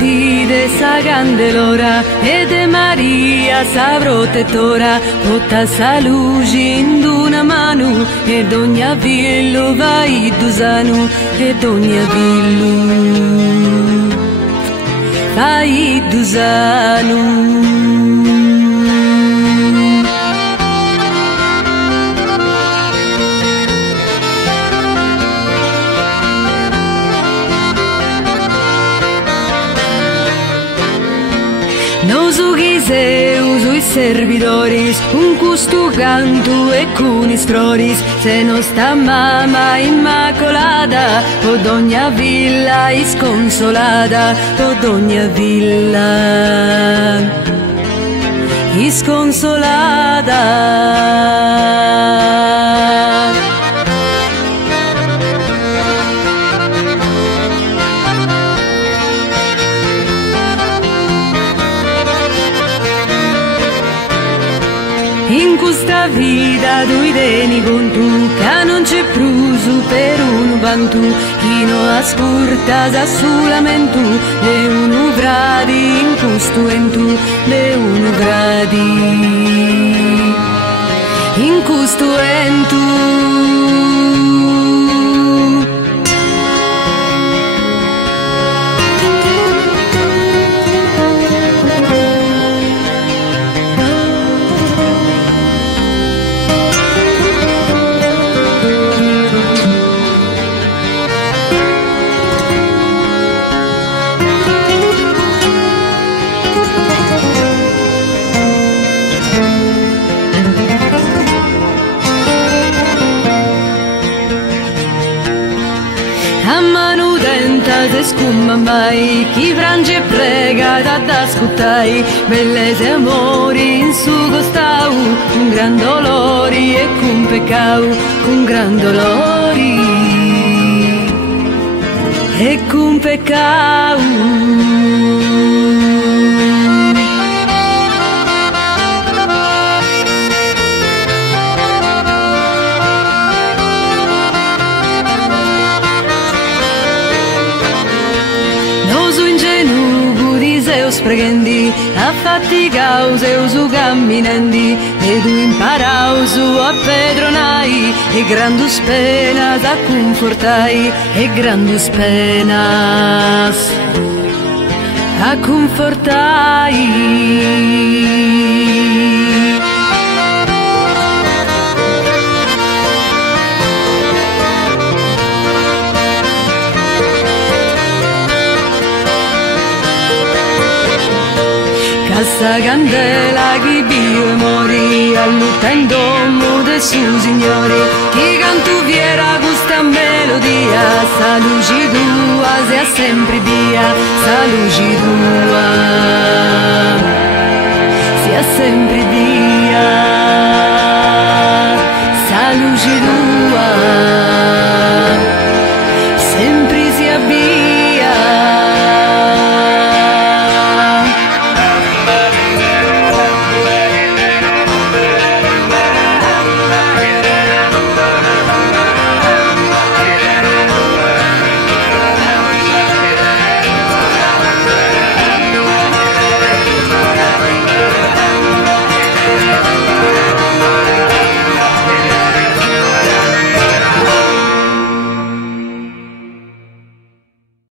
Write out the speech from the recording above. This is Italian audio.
partite sa candelora e de Maria sa protettora, porta sa luce in una mano e ogni villo va in dusano e ogni villo va in dusano. Non so chi sei, uso i servitori, un custo canto e con i stories, se non sta mamma immacolata, od ogni villa è sconsolata, od ogni villa è sconsolata. In questa vita tu ideni con tu, che non c'è pruso per un vantu, chi non ascolta sa solamente tu, le uno gradi in questo en tu, le uno gradi in questo en tu. A mano denta se scumma mai, chi frange e prega da ascoltai, bellezze e amori in su costau, con gran dolori e con peccau, con gran dolori e con peccau. Sprechendi, a fatti cause usu camminandi, e tu imparau su a pedronai, e grandus penas a confortai, e grandus penas a confortai. Questa candela chi vive e mori, a lutta in domo del suo Signore, chi cantu viera questa melodia, sa luce tua sia sempre via, sa luce tua.